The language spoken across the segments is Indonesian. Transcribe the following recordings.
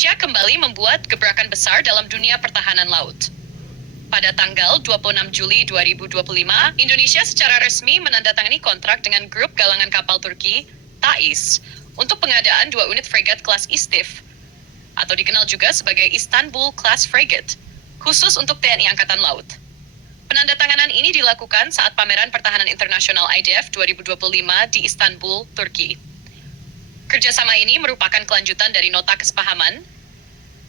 Indonesia kembali membuat gebrakan besar dalam dunia pertahanan laut. Pada tanggal 26 Juli 2025, Indonesia secara resmi menandatangani kontrak dengan grup galangan kapal Turki, TAIS, untuk pengadaan 2 unit fregat kelas Istif, atau dikenal juga sebagai Istanbul Class Frigate, khusus untuk TNI Angkatan Laut. Penandatanganan ini dilakukan saat Pameran Pertahanan Internasional IDF 2025 di Istanbul, Turki. Kerjasama ini merupakan kelanjutan dari nota kesepahaman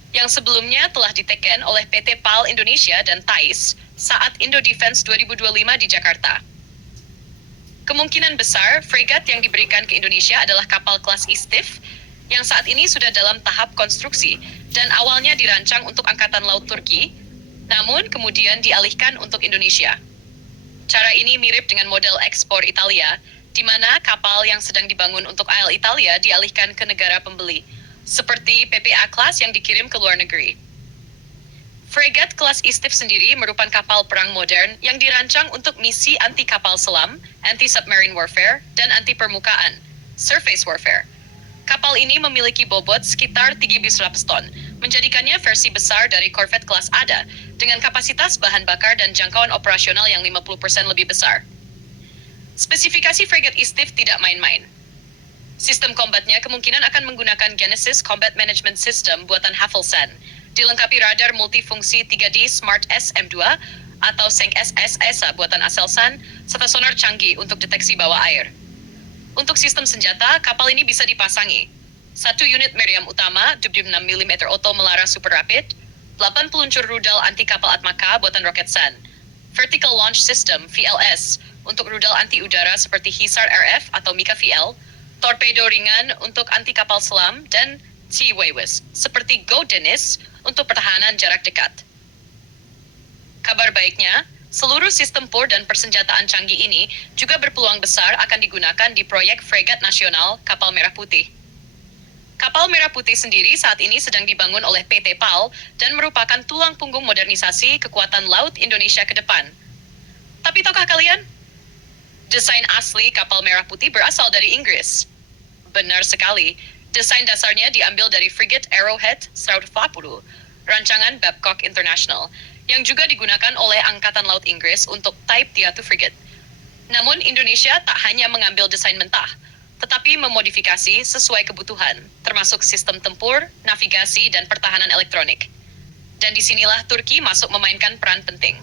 yang sebelumnya telah diteken oleh PT PAL Indonesia dan TAIS saat Indo Defense 2025 di Jakarta. Kemungkinan besar, fregat yang diberikan ke Indonesia adalah kapal kelas Istif yang saat ini sudah dalam tahap konstruksi dan awalnya dirancang untuk Angkatan Laut Turki, namun kemudian dialihkan untuk Indonesia. Cara ini mirip dengan model ekspor Italia, di mana kapal yang sedang dibangun untuk AL Italia dialihkan ke negara pembeli, seperti PPA Class yang dikirim ke luar negeri. Fregat kelas Istif sendiri merupakan kapal perang modern yang dirancang untuk misi anti-kapal selam, anti-submarine warfare, dan anti-permukaan, surface warfare. Kapal ini memiliki bobot sekitar 300 ton, menjadikannya versi besar dari korvet kelas Ada, dengan kapasitas bahan bakar dan jangkauan operasional yang 50% lebih besar. Spesifikasi fregat Istif tidak main-main. Sistem kombatnya kemungkinan akan menggunakan Genesis Combat Management System buatan Havelsan, dilengkapi radar multifungsi 3D Smart SM2 atau Seng SS ESA buatan Aselsan, serta sonar canggih untuk deteksi bawah air. Untuk sistem senjata, kapal ini bisa dipasangi 1 unit meriam utama 76 mm Auto Melara Super Rapid, 8 peluncur rudal anti kapal Atmaka buatan Roketsan, Vertical Launch System VLS untuk rudal anti udara seperti Hisar RF atau Mika VL, torpedo ringan untuk anti kapal selam, dan T-Wawis seperti Go Dennis untuk pertahanan jarak dekat. Kabar baiknya, seluruh sistem tempur dan persenjataan canggih ini juga berpeluang besar akan digunakan di proyek fregat nasional Kapal Merah Putih. Kapal Merah Putih sendiri saat ini sedang dibangun oleh PT PAL dan merupakan tulang punggung modernisasi kekuatan laut Indonesia ke depan. Tapi tahukah kalian? Desain asli kapal Merah Putih berasal dari Inggris. Benar sekali, desain dasarnya diambil dari frigate Arrowhead 140, rancangan Babcock International, yang juga digunakan oleh Angkatan Laut Inggris untuk Type Tiatu frigate. Namun Indonesia tak hanya mengambil desain mentah, tetapi memodifikasi sesuai kebutuhan, termasuk sistem tempur, navigasi, dan pertahanan elektronik. Dan disinilah Turki masuk memainkan peran penting.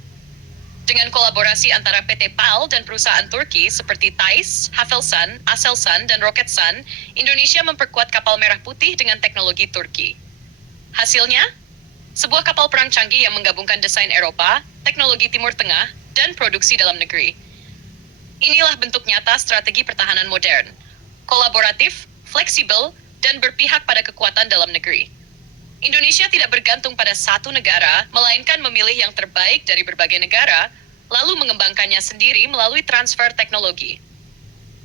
Dengan kolaborasi antara PT PAL dan perusahaan Turki seperti TAIS, Havelsan, Aselsan, dan Roketsan, Indonesia memperkuat kapal Merah Putih dengan teknologi Turki. Hasilnya, sebuah kapal perang canggih yang menggabungkan desain Eropa, teknologi Timur Tengah, dan produksi dalam negeri. Inilah bentuk nyata strategi pertahanan modern, kolaboratif, fleksibel, dan berpihak pada kekuatan dalam negeri. Indonesia tidak bergantung pada satu negara, melainkan memilih yang terbaik dari berbagai negara, lalu mengembangkannya sendiri melalui transfer teknologi.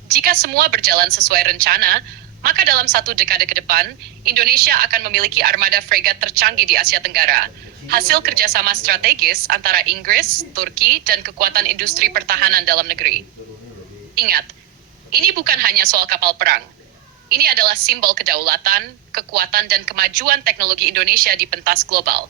Jika semua berjalan sesuai rencana, maka dalam 1 dekade ke depan, Indonesia akan memiliki armada fregat tercanggih di Asia Tenggara, hasil kerjasama strategis antara Inggris, Turki, dan kekuatan industri pertahanan dalam negeri. Ingat, ini bukan hanya soal kapal perang. Ini adalah simbol kedaulatan, kekuatan, dan kemajuan teknologi Indonesia di pentas global.